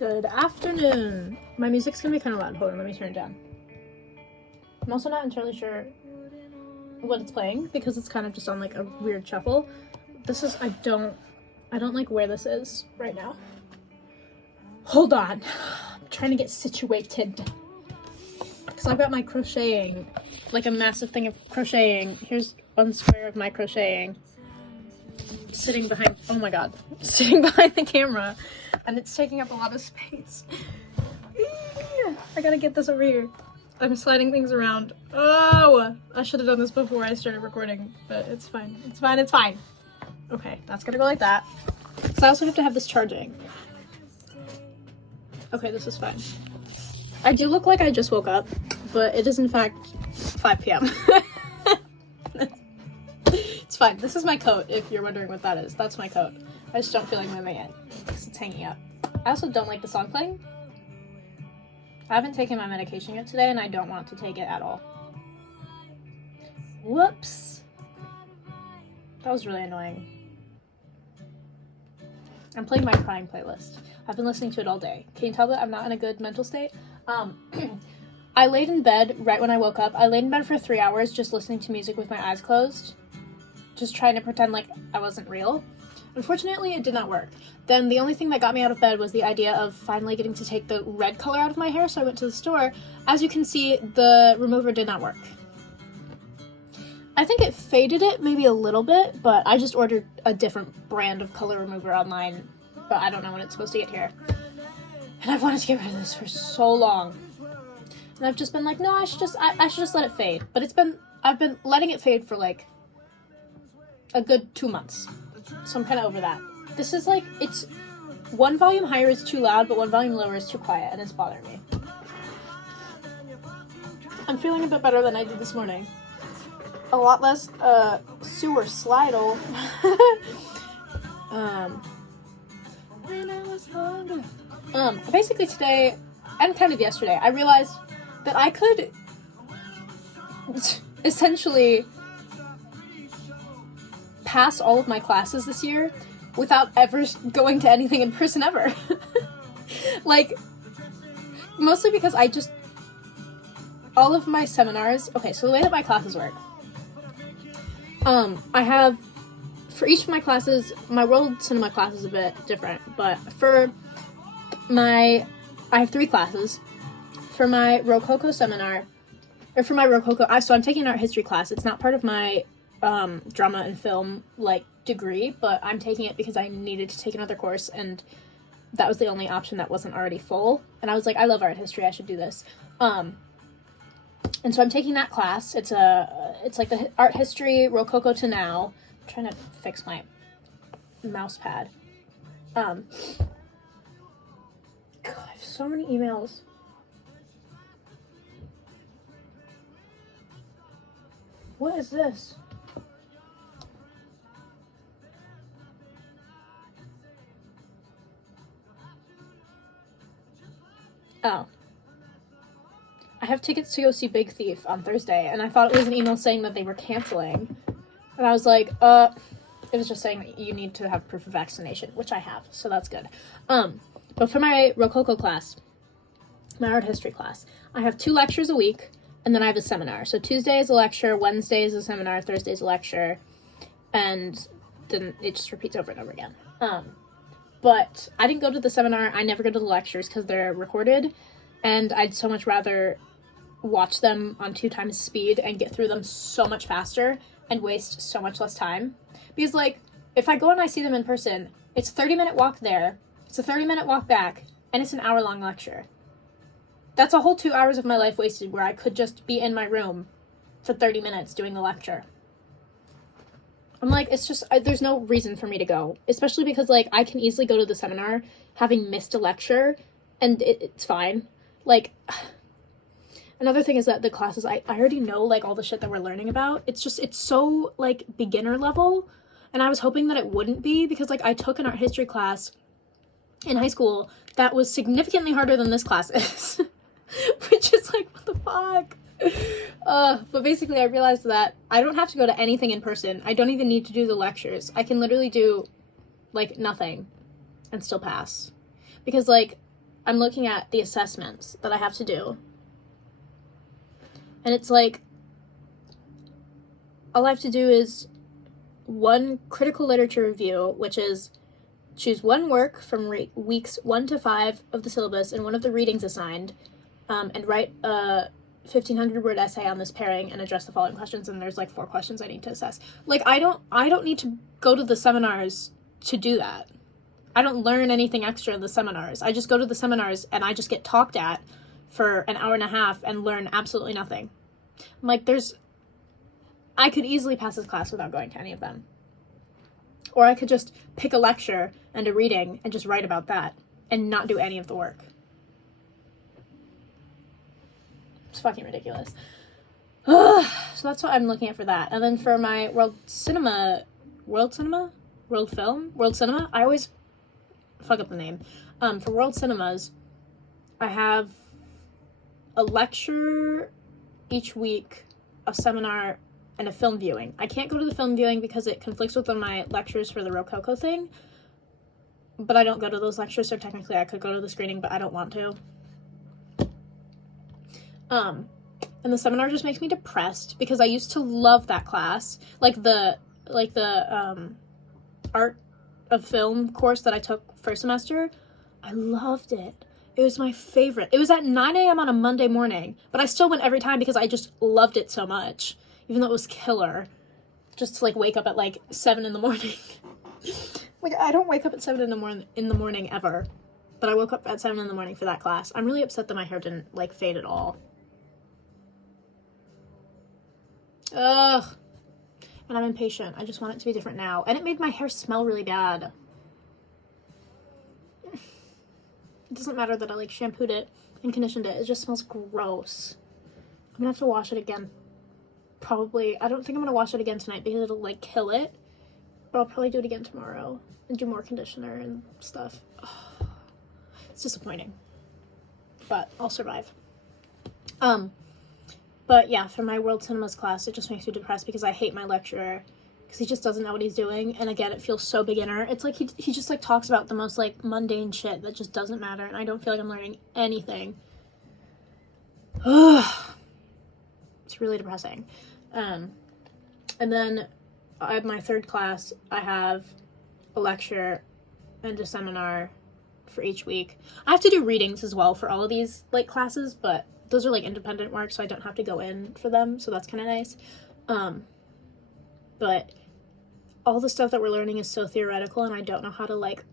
Good afternoon. My music's gonna be kind of loud. Hold on, let me turn it down. I'm also not entirely sure what it's playing because it's kind of just on like a weird shuffle. This is, I don't like where this is right now. Hold on. I'm trying to get situated. Because I've got my crocheting, like a massive thing of crocheting. Here's one square of my crocheting. Sitting behind, oh my god, sitting behind the camera, and it's taking up a lot of space. I gotta get this over here. I'm sliding things around. Oh, I should have done this before I started recording, but it's fine. It's fine, it's fine. Okay, that's gonna go like that. So I also have to have this charging. Okay, this is fine. I do look like I just woke up, but it is in fact 5 p.m. It's fine. This is my coat, if you're wondering what that is. That's my coat. I just don't feel like moving it because it's hanging up. I also don't like the song playing. I haven't taken my medication yet today, and I don't want to take it at all. Whoops. That was really annoying. I'm playing my crying playlist. I've been listening to it all day. Can you tell that I'm not in a good mental state? I laid in bed right when I woke up. I laid in bed for 3 hours just listening to music with my eyes closed. Just trying to pretend like I wasn't real. Unfortunately, it did not work. Then the only thing that got me out of bed was the idea of finally getting to take the red color out of my hair, so I went to the store. As you can see, the remover did not work. I think it faded it maybe a little bit, but I just ordered a different brand of color remover online, but I don't know when it's supposed to get here. And I've wanted to get rid of this for so long. And I've just been like, no, I should just let it fade. But I've been letting it fade for like a good 2 months. So I'm kind of over that. This is like, it's one volume higher is too loud, but one volume lower is too quiet, and it's bothering me. I'm feeling a bit better than I did this morning. A lot less sewer slidle. Basically today, and kind of yesterday, I realized that I could essentially pass all of my classes this year without ever going to anything in person ever. Like, mostly because all of my seminars, okay, so the way that my classes work, I have, for each of my classes, my world cinema class is a bit different, but I have 3 classes. For my Rococo seminar, or for my Rococo, so I'm taking an art history class. It's not part of my drama and film like degree, but I'm taking it because I needed to take another course, and that was the only option that wasn't already full. And I was like, I love art history, I should do this. And so I'm taking that class. It's like the art history Rococo to now. I'm trying to fix my mouse pad. God, I have so many emails. What is this? Oh. I have tickets to go see Big Thief on Thursday, and I thought it was an email saying that they were canceling. And I was like, it was just saying that you need to have proof of vaccination, which I have, so that's good. But for my Rococo class, my art history class, I have 2 lectures a week, and then I have a seminar. So Tuesday is a lecture, Wednesday is a seminar, Thursday is a lecture, and then it just repeats over and over again. But I didn't go to the seminar. I never go to the lectures because they're recorded, and I'd so much rather watch them on 2 times speed and get through them so much faster and waste so much less time. Because, like, if I go and I see them in person, it's a 30-minute walk there, it's a 30-minute walk back, and it's an hour-long lecture. That's a whole 2 hours of my life wasted where I could just be in my room for 30 minutes doing the lecture. I'm like, it's just, there's no reason for me to go. Especially because, like, I can easily go to the seminar having missed a lecture, and it's fine. Like, another thing is that the classes, I already know, like, all the shit that we're learning about. It's so, like, beginner level, and I was hoping that it wouldn't be, because, like, I took an art history class in high school that was significantly harder than this class is. Which is like, what the fuck? But basically I realized that I don't have to go to anything in person. I don't even need to do the lectures. I can literally do, like, nothing and still pass. Because, like, I'm looking at the assessments that I have to do. And it's like, all I have to do is one critical literature review, which is choose one work from weeks 1 to 5 of the syllabus and one of the readings assigned, and write a 1,500 word essay on this pairing and address the following questions. And there's like 4 questions I need to assess. Like, I don't need to go to the seminars to do that. I don't learn anything extra in the seminars. I just go to the seminars and I just get talked at for an hour and a half and learn absolutely nothing. I'm like, I could easily pass this class without going to any of them. Or I could just pick a lecture and a reading and just write about that and not do any of the work. It's fucking ridiculous. So that's what I'm looking at for that. And then for my world cinema, I always fuck up the name. For world cinemas, I have a lecture each week, a seminar, and a film viewing. I can't go to the film viewing because it conflicts with one of my lectures for the Rococo thing, but I don't go to those lectures, so technically I could go to the screening, but I don't want to. And the seminar just makes me depressed because I used to love that class. Like the art of film course that I took first semester, I loved it. It was my favorite. It was at 9 a.m. on a Monday morning, but I still went every time because I just loved it so much, even though it was killer. Just to like wake up at like 7 in the morning. Like, I don't wake up at 7 in the morning ever, but I woke up at 7 in the morning for that class. I'm really upset that my hair didn't like fade at all. Ugh. And I'm impatient. I just want it to be different now. And it made my hair smell really bad. It doesn't matter that I like shampooed it and conditioned it. It just smells gross. I'm gonna have to wash it again. Probably. I don't think I'm gonna wash it again tonight because it'll like kill it. But I'll probably do it again tomorrow and do more conditioner and stuff. Ugh. It's disappointing. But I'll survive. But yeah, for my World Cinemas class, it just makes me depressed because I hate my lecturer because he just doesn't know what he's doing. And again, it feels so beginner. It's like he just like talks about the most like mundane shit that just doesn't matter. And I don't feel like I'm learning anything. Ugh. It's really depressing. And then I have my third class. I have a lecture and a seminar for each week. I have to do readings as well for all of these like classes, but those are like independent work, so I don't have to go in for them, so that's kind of nice. But all the stuff that we're learning is so theoretical, and I don't know how to like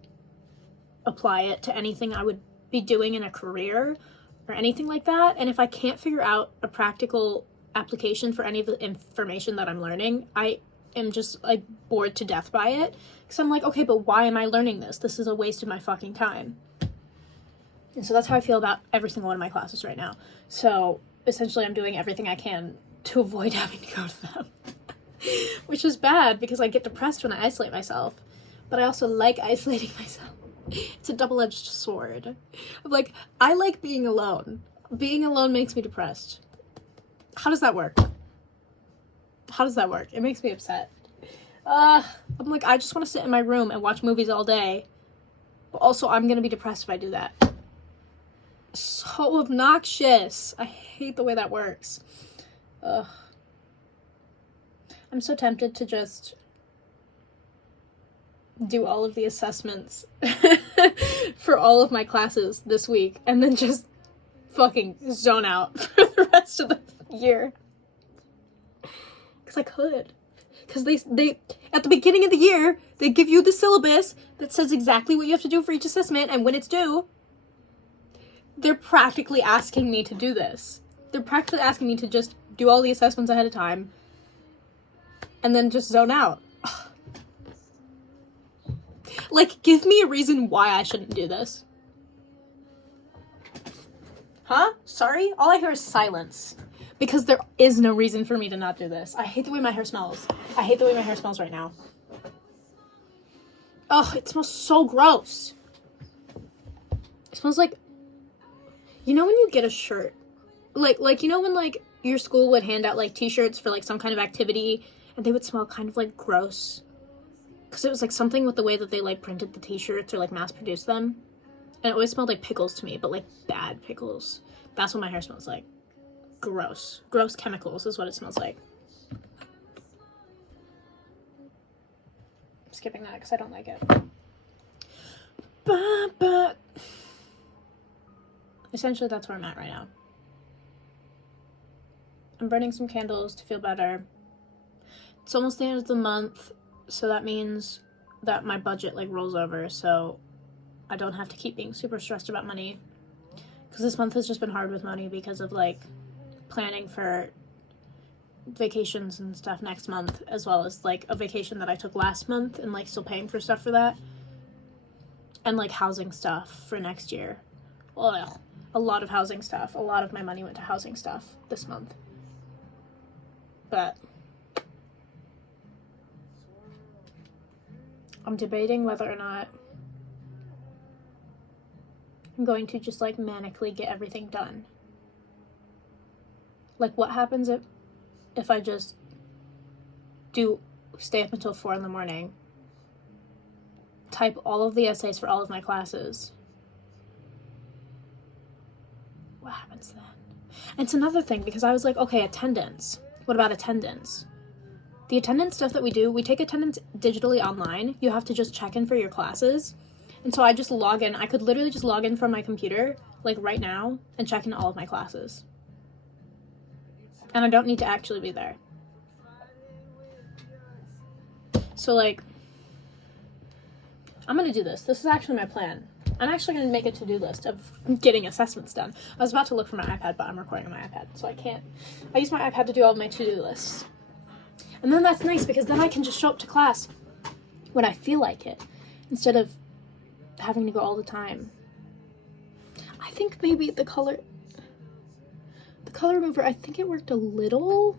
apply it to anything I would be doing in a career or anything like that. And if I can't figure out a practical application for any of the information that I'm learning, I am just like bored to death by it, because I'm like, okay, but why am I learning this? This is a waste of my fucking time. And so that's how I feel about every single one of my classes right now. So essentially I'm doing everything I can to avoid having to go to them. Which is bad because I get depressed when I isolate myself. But I also like isolating myself. It's a double-edged sword. I'm like, I like being alone. Being alone makes me depressed. How does that work? How does that work? It makes me upset. I'm like, I just want to sit in my room and watch movies all day. But also I'm gonna be depressed if I do that. So obnoxious. I hate the way that works. Ugh. I'm so tempted to just do all of the assessments for all of my classes this week and then just fucking zone out for the rest of the year. Because I could. Because they at the beginning of the year, they give you the syllabus that says exactly what you have to do for each assessment, and when it's due, they're practically asking me to do this. They're practically asking me to just do all the assessments ahead of time and then just zone out. Like, give me a reason why I shouldn't do this. Huh? Sorry? All I hear is silence. Because there is no reason for me to not do this. I hate the way my hair smells. I hate the way my hair smells right now. Ugh, it smells so gross. It smells like... You know when you get a shirt? Like you know when, like, your school would hand out, like, t-shirts for, like, some kind of activity, and they would smell kind of, like, gross? Because it was, like, something with the way that they, like, printed the t-shirts or, like, mass-produced them. And it always smelled like pickles to me, but like bad pickles. That's what my hair smells like. Gross. Gross chemicals is what it smells like. I'm skipping that because I don't like it. But essentially that's where I'm at right now. I'm burning some candles to feel better. It's almost the end of the month, so that means that my budget like rolls over, so I don't have to keep being super stressed about money. Because this month has just been hard with money because of like planning for vacations and stuff next month, as well as like a vacation that I took last month and like still paying for stuff for that. And like housing stuff for next year. Ugh. A lot of housing stuff. A lot of my money went to housing stuff this month. But I'm debating whether or not I'm going to just like manically get everything done. Like what happens if I just stay up until 4 a.m, type all of the essays for all of my classes. What happens then? And it's another thing because I was like, okay, attendance. What about attendance? The attendance stuff that we take attendance digitally online. You have to just check in for your classes. And so I just log in. I could literally just log in from my computer, like right now, and check in all of my classes. And I don't need to actually be there. So like, I'm going to do this. This is actually my plan. I'm actually going to make a to-do list of getting assessments done. I was about to look for my iPad, but I'm recording on my iPad, so I can't. I use my iPad to do all of my to-do lists. And then that's nice because then I can just show up to class when I feel like it instead of having to go all the time. I think maybe the color remover, I think it worked a little.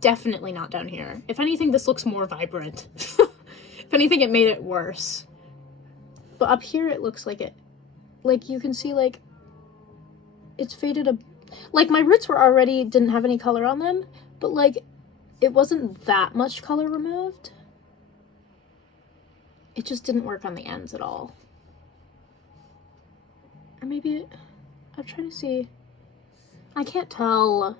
Definitely not down here. If anything, this looks more vibrant. If anything, it made it worse. But up here, it looks like it, like you can see, like, it's faded like my roots didn't have any color on them, but like, it wasn't that much color removed. It just didn't work on the ends at all. Or maybe I'm trying to see. I can't tell.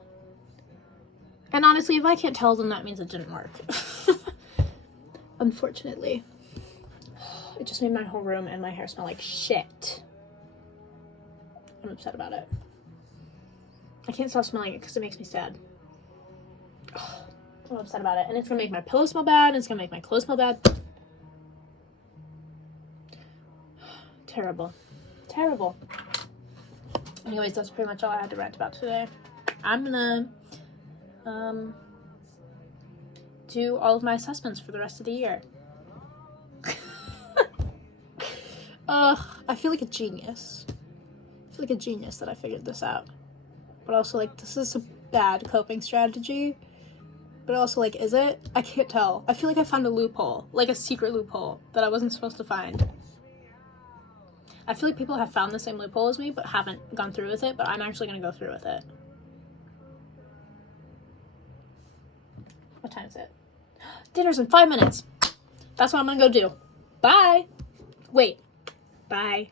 And honestly, if I can't tell, then that means it didn't work. Unfortunately. It just made my whole room and my hair smell like shit. I'm upset about it. I can't stop smelling it because it makes me sad. I'm upset about it. And it's going to make my pillow smell bad. And it's going to make my clothes smell bad. Terrible. Terrible. Anyways, that's pretty much all I had to rant about today. I'm going to do all of my assessments for the rest of the year. I feel like a genius. I feel like a genius that I figured this out. But also, like, this is a bad coping strategy. But also, like, is it? I can't tell. I feel like I found a loophole. Like, a secret loophole that I wasn't supposed to find. I feel like people have found the same loophole as me, but haven't gone through with it. But I'm actually going to go through with it. What time is it? Dinner's in 5 minutes. That's what I'm going to go do. Bye. Wait. Bye.